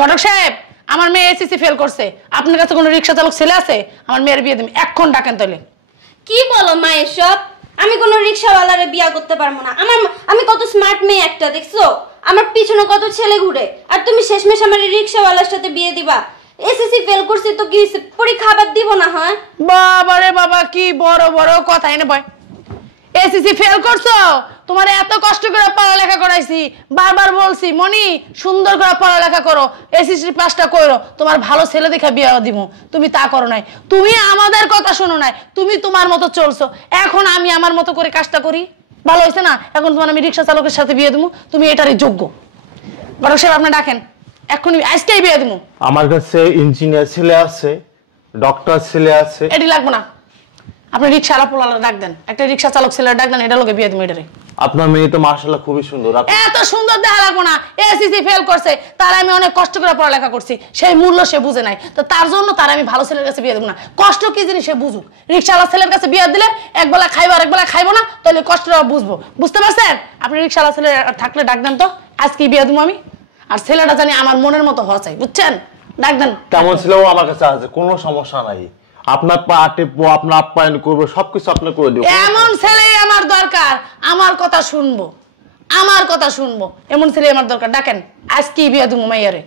ঘটক সাহেব, আমার মেয়ে এসএসসি ফেল করছে, আপনার কাছে কোনো রিকশা চালক ছেলে আছে? আমার মেয়ের বিয়ে দিন, এখন ডাকেন তাহলে। কি বলো মা এসব? আমি কোনো রিকশাওয়ালারে বিয়ে করতে পারবো না। আমি কত স্মার্ট মেয়ে একটা, দেখছো? আমার পিছনে কত ছেলে ঘুরে, আর তুমি শেষমেশ আমার রিকশাওয়ালার সাথে বিয়ে দিবা? এসএসসি ফেল করছি তো কি পরীক্ষা আবার দিব না? হয় বাবা রে বাবা, কি বড় বড় কথা এনে বয়। এসএসসি ফেল করছো, তোমার এত কষ্ট করে পড়ালেখা করাইছি, বারবার বলছি মনি সুন্দর করে পড়ালেখা করো, এসএসসি পাসটা করো, তোমার ভালো ছেলে দেখে বিয়ে দিব, তুমি তা করো নাই। তুমি আমাদের কথা শোনো নাই, তুমি তোমার মতো চলছো। এখন আমি আমার মতো করে কাজটা করি, ভালো হয়েছে না? এখন তোমার আমি রিক্সা চালকের সাথে বিয়ে দেবো, তুমি এটারই যোগ্য। ঘটক সাহেব আপনি ডাকেন, এখনই আজকেই বিয়ে দেবো। আমার কাছে ইঞ্জিনিয়ার ছেলে আছে, ডক্টর ছেলে আছে। এটি লাগবো না, আপনি রিক্সাওয়ালা পোলালা ডাক দেন, একটা রিক্সা চালক ছেলে ডাক দেন, এটা লোকে বিয়ে দেবো এটারে। আপনার মেয়ে তো মাশাআল্লাহ খুবই সুন্দর। এত সুন্দর দেখা লাগবো না, এসএসসি ফেল করছে, তার আমি অনেক কষ্ট করে পড়ালেখা করছি, সেই মূল্য সে বুঝে নাই, তো তার জন্য তার আমি ভালো ছেলের কাছে বিয়ে দেবো না। কষ্ট কি জিনিস সে বুঝুক। রিক্সাওয়ালা ছেলের কাছে বিয়ে দিলে একবেলা খাইবো আর একবেলা খাইবো না, তাহলে কষ্টটা বুঝবো, বুঝতে পারছেন? আপনি রিক্সাওয়ালা ছেলে থাকলে ডাক দেন তো, আজকে বিয়ে দেবো আমি। আর ছেলেটা জানি আমার মনের মতো হওয়া চাই, বুঝছেন? ডাক দেন। কেমন ছেলেও আমার কাছে আছে, কোনো সমস্যা নাই। আপনার পা টেপবো, আপনার আপ্যায়ন করবো, সবকিছু আপনার করে দেবো। এমন ছেলেই আমার দরকার, আমার কথা শুনবো, আমার কথা শুনবো, এমন ছেলে আমার দরকার। ডাকেন, আজকে বিয়ে দেবো মাইয়ারে।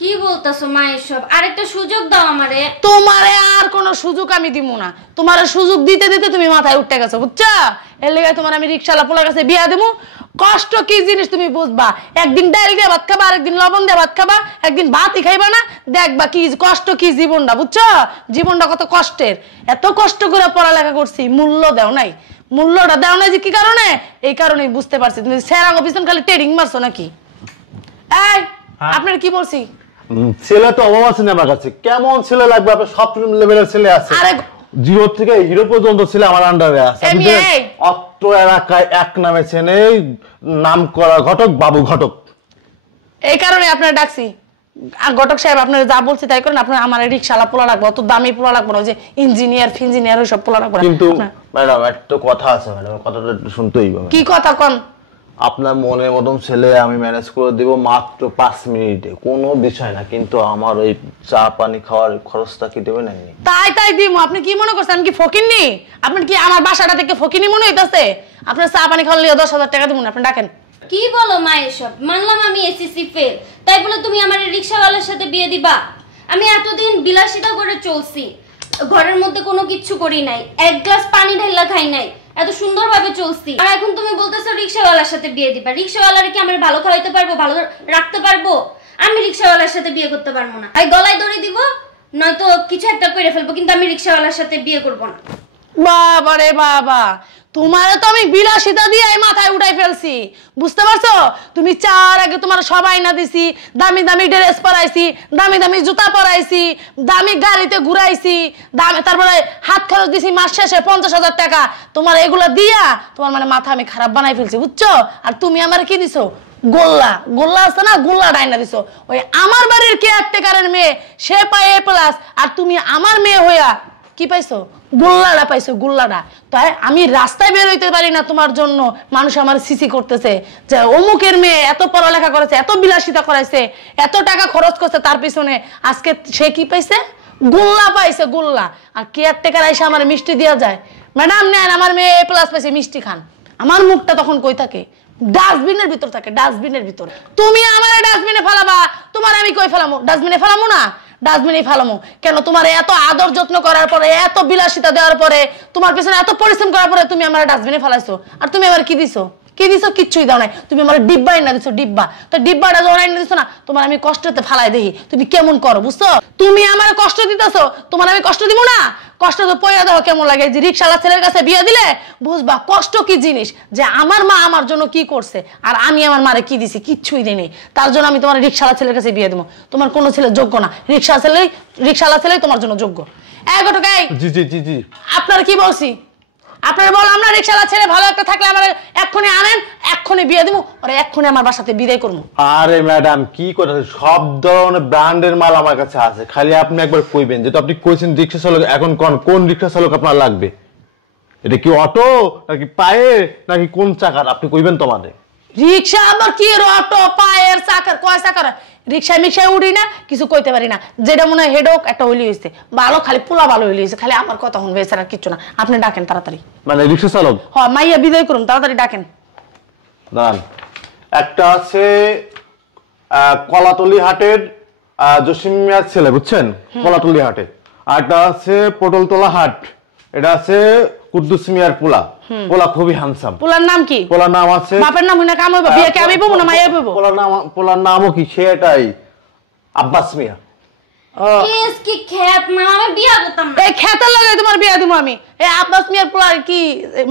কি বলতাছো মা এসব? আরেকটা সুযোগ দাও আমারে। তোমারে আর কোনো সুযোগ আমি দিব না, তোমার সুযোগ দিতে দিতে তুমি মাথায় উঠতে গেছো, বুঝছো? এর লেগে তোমার আমি রিক্সাওয়ালা পোলার কাছে বিয়া দেবো। কষ্ট কি জিনিস তুমি বুঝবা, একদিন ডাল দিয়ে ভাত খাবা, আরেকদিন লবণ দিয়ে ভাত খাবা, একদিন ভাতই খাইবা না, দেখবা কি কষ্ট, কি জীবনটা, বুঝছো? জীবনটা কত কষ্টের। এত কষ্ট করে পড়ালেখা করছি, মূল্য দেও নাই। মূল্যটা দেও নাই যে কি কারণে? এই কারণেই বুঝতে পারছি তুমি সেরা পিছন খালি ট্রেডিং মারছো নাকি। এই আপনার কি বলছি? ছেলে তো অভাব আছে না আমার কাছে, কেমন ছেলে লাগবে? আপনার সব লেভেলের ছেলে আছে, আরে জিরো থেকে হিরো পর্যন্ত ছেলে আমার আন্ডারে আছে। অত্র এলাকায় এক নামে ছেলে, নাম করা ঘটক, বাবু ঘটক। এই কারণে আপনার ডাকছি। আর ঘটক সাহেব আপনার যা বলছি তাই করেন, আপনার আমার রিক্সাওয়ালা পোলা লাগবে, অত দামি পোলা লাগবে না, ওই যে ইঞ্জিনিয়ার ফিঞ্জিনিয়ার ওই সব পোলা লাগবে। কিন্তু ম্যাডাম একটা কথা আছে ম্যাডাম, কথাটা একটু শুনতেই হবে। কি কথা কোন? আপনার মনের মতন ছেলে আমি ম্যানেজ করে দেব মাত্র 5 মিনিটে, কোনো বিষয় না। কিন্তু আমার ওই চা পানি খাওয়ার খরচটা কি দেবেন? তাই তাই দিব। আপনি কি মনে করছেন আমি কি ফকিন্নি? আপনার কি আমার বাসাটা থেকে ফকিন্নি মনে হইতাছে? আপনার চা পানি খাওয়ালে 10,000 টাকা দেবো না, আপনি ডাকেন। কি বলো মা এসব? মানলাম আমি এসএসসি ফেল, তাই বলে তুমি আমার রিকশাওয়ালার সাথে বিয়ে দিবা? আমি এতদিন বিলাসিতা করে চলছি, ঘরের মধ্যে কোনো কিচ্ছু করি নাই, এক গ্লাস পানি ঢাইলা খাই নাই, এত সুন্দরভাবে চলছি, আর এখন তুমি বলতেছো রিকশাওয়ালার সাথে বিয়ে দিবা? রিকশাওয়ালারে কি আমরা ভালো খাওয়াইতে পারবো, ভালো রাখতে পারবো? আমি রিকশাওয়ালার সাথে বিয়ে করতে পারবো না। হয় গলায় দড়ি দিব, নয়তো কিছু একটা করে ফেলবো, কিন্তু আমি রিকশাওয়ালার সাথে বিয়ে করবো না। বাবা রে বাবা, তোমারে তো আমি বিলাসিতা দিয়ে মাথায় উঠাই ফেলছি, বুঝতে পারছো? তুমি চার আগে তোমার সবাই না দিছি, দামি দামি ড্রেস পরাইছি, দামি দামি জুতা পরাইছি, দামি গাড়িতে ঘুরাইছি, দামি তারপরে হাত খরচ দিছি মাস শেষে 50,000 টাকা। তোমার এগুলো দিয়া তোমার মানে মাথা আমি খারাপ বানাই ফেলছি, বুঝছো? আর তুমি আমার কি দিছো? গোল্লা, গোল্লা আছে না, গোল্লা ডাইনা দিছো। ওই আমার বাড়ির কেয়ারটেকারের মেয়ে, সে পায় A+, আর তুমি আমার মেয়ে হইয়া কি পাইছো? গোল্লাটা পাইছো, গোল্লাটা। তাই আমি রাস্তায় বের হইতে পারি না তোমার জন্য, মানুষ আমার সিসি করতেছে যে অমুকের মেয়ে এত পড়ালেখা করেছে, এত বিলাসিতা করাইছে, এত টাকা খরচ করছে তার পিছনে, আজকে সে কি পাইছে? গোল্লা পাইছে, গোল্লা। আর কেয়ারটেকার এসে আমার মিষ্টি দেওয়া যায়, ম্যাডাম নেন আমার মেয়ে A+ পাইছে, মিষ্টি খান। আমার মুখটা তখন কই থাকে? ডাস্টবিনের ভিতর থাকে, ডাস্টবিনের ভিতর। তুমি আমার ডাস্টবিনে ফেলাবা, তোমার আমি কই ফেলামো? ডাস্টবিনে ফেলামো না, ডাস্টবিনে ফেলামো কেন? তোমার এত আদর যত্ন করার পরে, এত বিলাসিতা দেওয়ার পরে, তোমার পিছনে এত পরিশ্রম করার পরে তুমি আমার ডাস্টবিনে ফেলাইছো, আর তুমি আমার কি দিছো? কি দিছো? কিচ্ছুই দাও নাই। তুমি আমার ডিব্বা এনে দিছো, ডিব্বা। তো ডিব্বাটা যখন এনে দিছো না, তোমার আমি কষ্টতে ফালাই দেখি তুমি কেমন করো, বুঝছো? তুমি আমার কষ্ট দিতেছো, তোমার আমি কষ্ট দিব না? কষ্ট তো পয়সা দেওয়া কেমন লাগে, যে রিক্সাওয়ালা ছেলের কাছে বিয়ে দিলে বুঝবা কষ্ট কি জিনিস, যে আমার মা আমার জন্য কি করছে, আর আমি আমার মারে কি দিছি, কিচ্ছুই দিই। তার জন্য আমি তোমার রিক্সাওয়ালা ছেলের কাছে বিয়ে দেবো। তোমার কোনো ছেলে যোগ্য না, রিক্সাওয়ালা ছেলেই তোমার জন্য যোগ্য। জি জি জি জি, আপনার কি বলছি? আপনার বললাম না রিক্সাওয়ালা ছেলে ভালো একটা থাকলে আমার এক্ষুনি আনেন, এক্ষুনি বিয়ে দেবো, আর এক্ষুনি আমার বাসাতে বিদায় করবো। আরে ম্যাডাম কি কথা, সব ধরনের ব্র্যান্ডের মাল আমার কাছে আছে, খালি আপনি একবার কইবেন। যেটা আপনি কইছেন রিক্সা চালক, এখন কোন রিক্সা চালক আপনার লাগবে? এটা কি অটো নাকি পায়ে নাকি কোন চাকার? আপনি কইবেন তোমাদের। রিক্সা আবার কি অটো পায়ের চাকার, কয় চাকার? রিক্সায় মিক্সায় উড়ি না, কিছু কইতে পারি না। যেটা মনে হয় হেডক একটা হইলি হয়েছে, ভালো খালি পোলা ভালো হইলি হয়েছে, খালি আমার কথা শুনবে, এছাড়া কিচ্ছু না। আপনি ডাকেন তাড়াতাড়ি। মানে রিক্সা চালক? হ্যাঁ, মাইয়া বিদায় করুন, তাড়াতাড়ি ডাকেন। দাঁড়ান, একটা আছে কলাতলি হাটের জসিম মিয়ার ছেলে, বুঝছেন, কলাতলি হাটে। আর একটা আছে পটলতলা হাট, এটা আছে কুদ্দুস মিয়ার পোলা। পোলা খুবই হ্যান্ডসাম। পোলার নাম কি? পোলার নাম আছে, বাপের নাম হইনা কাম হইব, বিয়ে কি আমি বলবো না মাইয়া বলবো? পোলার নামও কি সেটাই, আব্বাস মিয়া। কেস কি খেত না, আমি বিয়া করতাম না। এই খেতের লাগে তোমার বিয়া দিব আমি। এই আব্বাস মিয়ার পোলা কি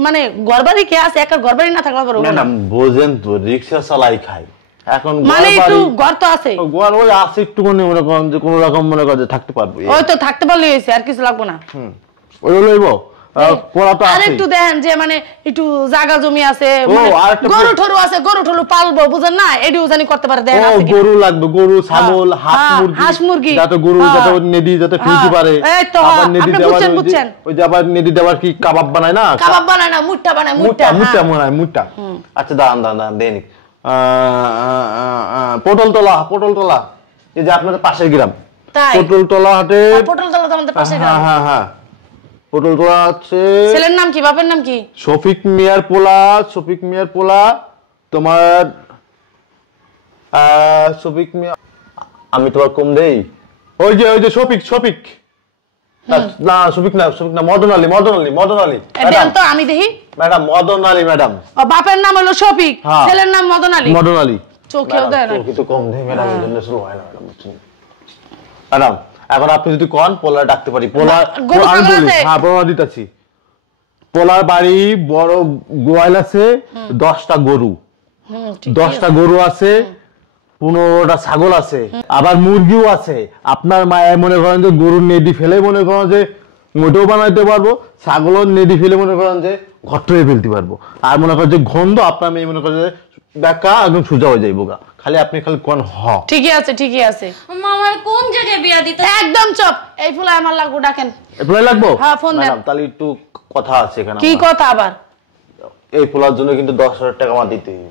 মানে ঘরবাড়ি কে আছে? একটা ঘরবাড়ি না থাকলে পারবো ম্যাডাম বোঝেন তো, রিক্সা চালাই খাই এখন, মানে একটু ঘর তো আছে, ঘর ওই আছে একটুখানি, মনে করেন যে কোনো রকম মনে করেন যে থাকতে পারবো। ওই তো থাকতে পারলেই হয়েছে, আর কিছু লাগবে না। ওই লইব পোলা তো আর আছে। একটু দেখেন যে মানে একটু জায়গা জমি আছে, ও, মানে আরেকটা গরু ঠরু আছে, গরু ঠরু পালবো, বুঝেন না? এডিও জানি করতে পারে, দেখেন ও আছে কি? গরু লাগবে, গরু, ছাগল, হাঁস মুরগি, যাতে গরু যাতে নেদি যাতে ফিরতে পারে। এই তো আবার নেদি আপনি দেওয়ার বুঝছেন। ওই যে আবার নেদি দেওয়ার কি কাবাব বানায় না? কাবাব বানায় না, মুট্টা বানায়, মুট্টা। মুট্টা বানায়, মুট্টা। আচ্ছা দাঁড়ান দেনিক। পটলতলা এই যে আপনাদের পাশের গ্রাম, তাই পটলতলা হাটে। পটলতলা তো আমাদের পাশে গ্রাম। হ্যাঁ পটলতলা আছে। ছেলের নাম কি, বাপের নাম কি? শফিক মিয়ার পোলা তোমার শফিক মিয়া। আমি তোমার কম দেই, ওই যে শফিক না, শফিক না, মদন আলী। দেন তো আমি দেখি। Madam Madan Ali madam. ও বাপের নাম হলো শফিক, ছেলের নাম মদন আলী। চোখেও দেয় না, কিন্তু কম দেই ম্যাডাম, এই জন্য শুরু হয় না ম্যাডাম। এখন আপনি যদি কোন পোলা ডাকতে পারি, পোলা আমি বলি। হ্যাঁ, পোলা দিতেছি। পোলার বাড়ি বড় গোয়াল আছে, 10টা গরু, 10টা গরু আছে, 15টা ছাগল আছে, আবার মুরগিও আছে। আপনার মায়ের মনে করেন যে গরুর নেদি ফেলে মনে করেন যে মোটেও বানাইতে পারবো, ছাগলের নেদি ফেলে মনে করেন যে ঘট্টয়ে ফেলতে পারবো। আর মনে করেন যে গন্ধ আপনার মেয়ে মনে করেন যে বেকা একদম সোজা হয়ে যাইবো গা। খালি আপনি খালি কোন ঠিকই আছে। মামার কোন জায়গায় বিয়া দিতে? একদম চুপ। এই ফুলা আমার লাগবো, ডাকেন। এই ফুলা লাগবো? হ্যাঁ, ফোন দেন। ম্যাডাম তাহলে একটু কথা আছে এখানে। কি কথা আবার? এই ফুলার জন্য কিন্তু 10,000 টাকা আমার দিতে হবে।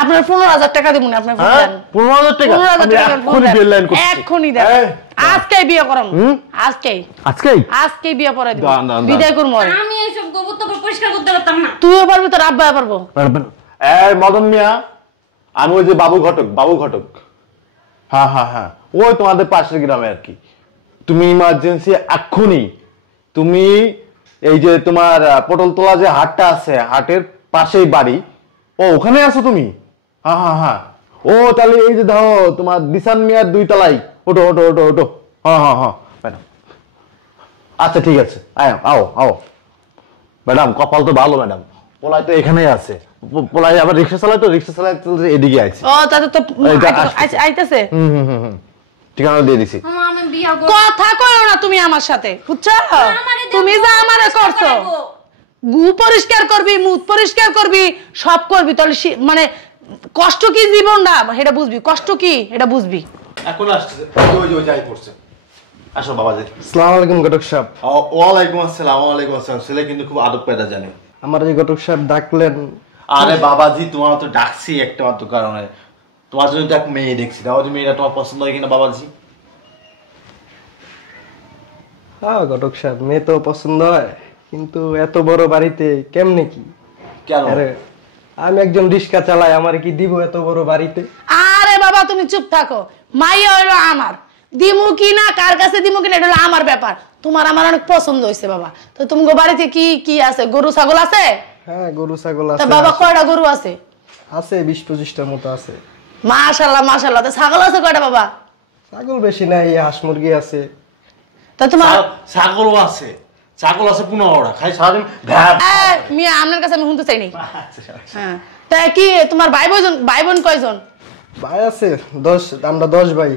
আপনার 15,000 টাকা দিব না, আপনি ফোন দেন। 15,000 টাকা? 15,000 টাকা এক্ষুনি ডেডলাইন করছি। এক্ষুনি দেন। আজকেই বিয়ে করাম, আজকেই বিয়ে পড়াই দিব, বিদায় করব। আমি এইসব গোবর তো পরিষ্কার করতে পারতাম না। তুইও পারবি, তোর আব্বা পারবো। এই মদন মিয়া, আমি ওই যে বাবু ঘটক। হ্যাঁ, ওই তোমাদের পাশের গ্রামে আর কি। তুমি ইমার্জেন্সি এক্ষুনি তুমি এই যে তোমার পটলতলা যে হাটটা আছে, হাটের পাশেই বাড়ি, ও ওখানে আছো তুমি? হ্যাঁ। ও তাহলে এই যে ধরো তোমার দিশান মিয়ার 2 তলাই, ওটো। হ্যাঁ ম্যাডাম। আচ্ছা ঠিক আছে, আও ম্যাডাম। কপাল তো ভালো ম্যাডাম, পোলাই তো এখানেই আছে। পোলাই আবার রিক্সা চালায় তো, এদিকে আছে। ও তাতে তো আইতেছে। ঠিকানা দিয়ে দিছি। আমি বিয়া করব। কথা কইও না তুমি আমার সাথে, বুঝছো? তুমি যা আমারে করছো, গু পরিষ্কার করবি, মুখ পরিষ্কার করবি, সব করবি, তাহলে মানে কষ্ট কি জীবনটা এটা বুঝবি, কষ্ট কি এটা বুঝবি। এখন আসছে ওই যাই পড়ছে। আসো বাবাজি। আসসালামু আলাইকুম ঘটক সাহেব। ওয়ালাইকুম আসসালাম। ছেলে কিন্তু খুব আদব পেদা জানে। আমার এই ঘটক সাহেব ডাকলেন? আরে বাবাজি, তোমার তো ডাকছি একটা মাত্র কারণে, তোমার জন্য তো এক মেয়ে দেখছি। দাও যে মেয়েটা তোমার পছন্দ হয় কিনা বাবাজি। হ্যাঁ ঘটক সাহেব, মেয়ে তো পছন্দ হয়, কিন্তু এত বড় বাড়িতে কেমনে কি? কেন? আরে আমি একজন রিক্সা চালাই, আমার কি দিব এত বড় বাড়িতে? আরে বাবা তুমি চুপ থাকো। মাইয়া হইলো আমার, দিমু কি না, কার কাছে দিমু কিনা এটা হলো আমার ব্যাপার। তোমার আমার অনেক পছন্দ হয়েছে বাবা। তো তুমি বাড়িতে কি আছে? গরু ছাগল আছে? হ্যাঁ গরু ছাগল তা আছে। বাবা কয়টা গরু আছে? আছে 20-25টার মতো আছে। মাশাআল্লাহ। তা ছাগল আছে কয়টা বাবা? ছাগল বেশি নাই, হাঁস মুরগি আছে। তা তোমার ছাগলও আছে? ছাগল আছে 15টা, খাই সারাদিন। মিয়া আপনার কাছে আমি শুনতে চাই নাই। হ্যাঁ, তা কি তোমার ভাই বোন কয়জন? ভাই আছে 10, আমরা 10 ভাই।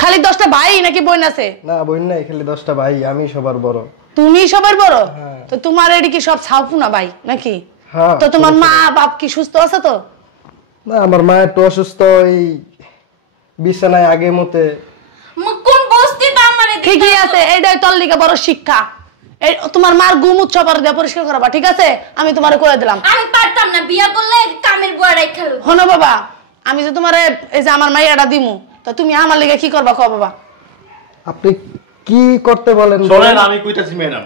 খালি 10টা ভাই নাকি বোন আছে? না বোন নাই, খালি 10টা ভাই, আমি সবার বড়। তুমি সবার বড়? তো তোমার এডি কি সব ছাউপুনা ভাই নাকি? হ্যাঁ। তো তোমার মা বাপ কি সুস্থ আছে তো? না, আমার মা একটু অসুস্থ, এই বিছানায় আগের মতে। কোন বস্তিতে আমারে ঠিকই আছে, এইটাই তোর লিগে বড় শিক্ষা। এই তোমার মার গুমুত চপার দিয়ে পরিষ্কার করাবা, ঠিক আছে? আমি তোমারে কইয়া দিলাম। আমি পারতাম না, বিয়া করলে কামের বুয়া রাইখা। হনো বাবা, আমি যে তোমার এই যে আমার মাইয়াটা দিমু তা তুমি আমার লেগে কি করবা কও বাবা? আপনি কি করতে বলেন? শোনেন আমি কইতাছি ম্যাডাম,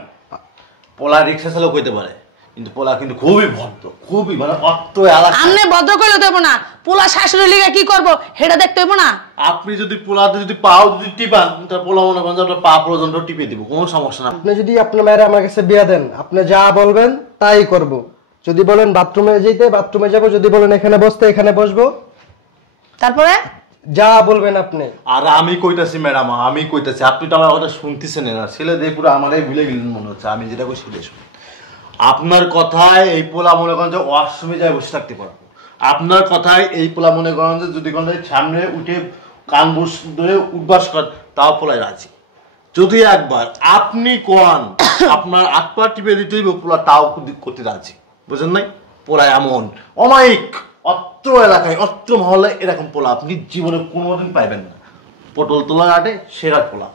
পোলা রিক্সা চালক হইতে পারে কিন্তু পোলা কিন্তু খুবই ভদ্র, খুবই মানে অত এলাকা। আমনে ভদ্র কইলে দেব না, পোলা শাশুড়ি লেগে কি করব সেটা দেখতে হইব না। আপনি যদি পোলাতে যদি পাও যদি টিপান তার পোলা মনে করেন যে আপনার পা পর্যন্ত টিপে দিব, কোনো সমস্যা না। আপনি যদি আপনার মায়ের আমার কাছে বিয়া দেন, আপনি যা বলবেন তাই করব। যদি বলেন বাথরুমে যেতে বাথরুমে যাব, যদি বলেন এখানে বসতে এখানে বসবো, তারপরে যা বলবেন আপনি। আর আমি কইতাছি ম্যাডাম, আমি কইতাছি আপনি তো আমার কথা শুনতেছেন না, ছেলে দিয়ে পুরো আমারই ভুলে গেলেন মনে হচ্ছে। আমি যেটা কই সেটাই শুনুন। আপনার কথায় এই পোলা মনে করেন যে ওয়াশরুমে যায় বসে থাকতে পারবো, আপনার কথায় এই পোলা মনে করেন যে যদি কোনো সামনে উঠে কান বুস ধরে উঠবাস কর তাও পোলায় রাজি। যদি একবার আপনি কোন আপনার আত্মা টিপে দিতেই পোলা তাও করতে রাজি, বুঝেন নাই? পোলায় এমন অমায়িক, অত্র এলাকায় অত্র মহল্লায় এরকম পোলা আপনি জীবনে কোনোদিন পাইবেন না। পটল তোলার আটে সেরা পোলা।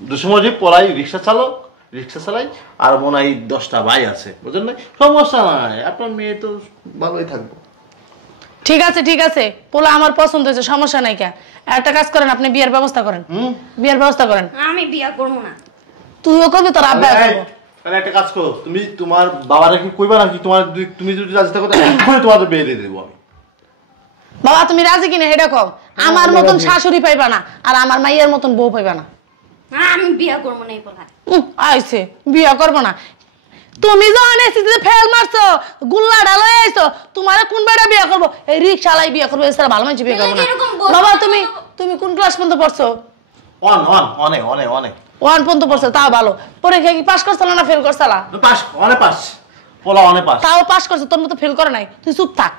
দুসময় যে পোলাই রিক্সা চালক, রিক্সা চালাই, আর মনে হয় 10টা ভাই আছে, বুঝলেন না? সমস্যা নাই, আপনার মেয়ে তো ভালোই থাকবো। ঠিক আছে ঠিক আছে, পোলা আমার পছন্দ হয়েছে, সমস্যা নাই। কে একটা কাজ করেন, আপনি বিয়ের ব্যবস্থা করেন, বিয়ের ব্যবস্থা করেন। আমি বিয়া করবো না। তুইও করবি, তোর আব্বা করবো। তাহলে একটা কাজ করো, তুমি তোমার বাবারা কি কইবা নাকি তোমার তুমি যদি রাজি থাকো তাহলে তোমাদের বিয়ে দিয়ে দেবো আমি। বাবা তুমি রাজি কিনা সেটা কও। আমার মতন শাশুড়ি পাইবা না, আর আমার মাইয়ের মতন বউ পাইবা না। আমি বিয়া করবো না এই পোলা। আইছে বিয়া করবো না। তুমি যখন এসিতে ফেল মারছো, গুল্লা ঢালাই আইছো, তোমার কোন বেড়া বিয়া করবো? এই রিক্সালাই বিয়া করবো, এছাড়া ভালো মানুষ বিয়ে করবো না। বাবা তুমি তুমি কোন ক্লাস পর্যন্ত পড়ছো? অনেক অনেক অনেক 1 পর্যন্ত পড়ছো, তাও ভালো। পরীক্ষা কি পাস করছো না ফেল করছালা? পাস, অনেক পাস, পোলা অনেক পাস। তাও পাস করছো, তোর মতো ফেল করে নাই। তুই চুপ থাক।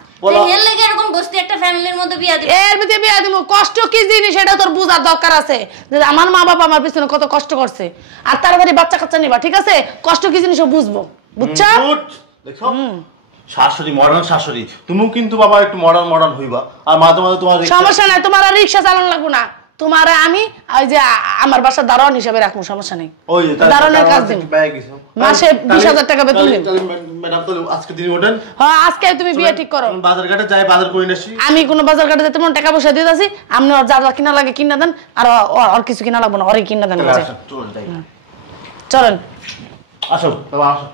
এর লেগে এরকম বসতে একটা ফ্যামিলির মধ্যে বিয়া দিবে। এর ভিতরে বিয়া দিব, কষ্ট কি জিনিস সেটা তোর বুঝার দরকার আছে। যে আমার মা বাবা আমার পিছনে কত কষ্ট করছে, আর তাড়াতাড়ি বাচ্চা কাচ্চা নিবা, ঠিক আছে? কষ্ট কি জিনিস বুঝবো, বুঝছো? দেখছো শাশুড়ি, মডার্ন শাশুড়ি। তুমিও কিন্তু বাবা একটু মডার্ন মডার্ন হইবা, আর মাঝে মাঝে তোমার সমস্যা নাই, তোমার আর রিক্সা চালানো লাগবো না। তোমার আমি ওই যে আমার বাসার দারোয়ান হিসেবে রাখবো, সমস্যা নেই। ওই দারোয়ানের কাজ দিন, মাসে 20,000 টাকা বেতন দিন। ম্যাডাম তাহলে আজকে দিন ওঠেন। হ্যাঁ আজকে তুমি বিয়ে ঠিক করো। বাজার ঘাটে যাই, বাজার করে নিয়ে আসি। আমি কোনো বাজার ঘাটে যেতে মন টাকা পয়সা দিয়ে আসি, আপনি ওর যা যা কিনা লাগে কিনা দেন, আর আর কিছু কিনা লাগবো না, ওরই কিনা দেন। চলেন চলেন আসো বাবা, আসো।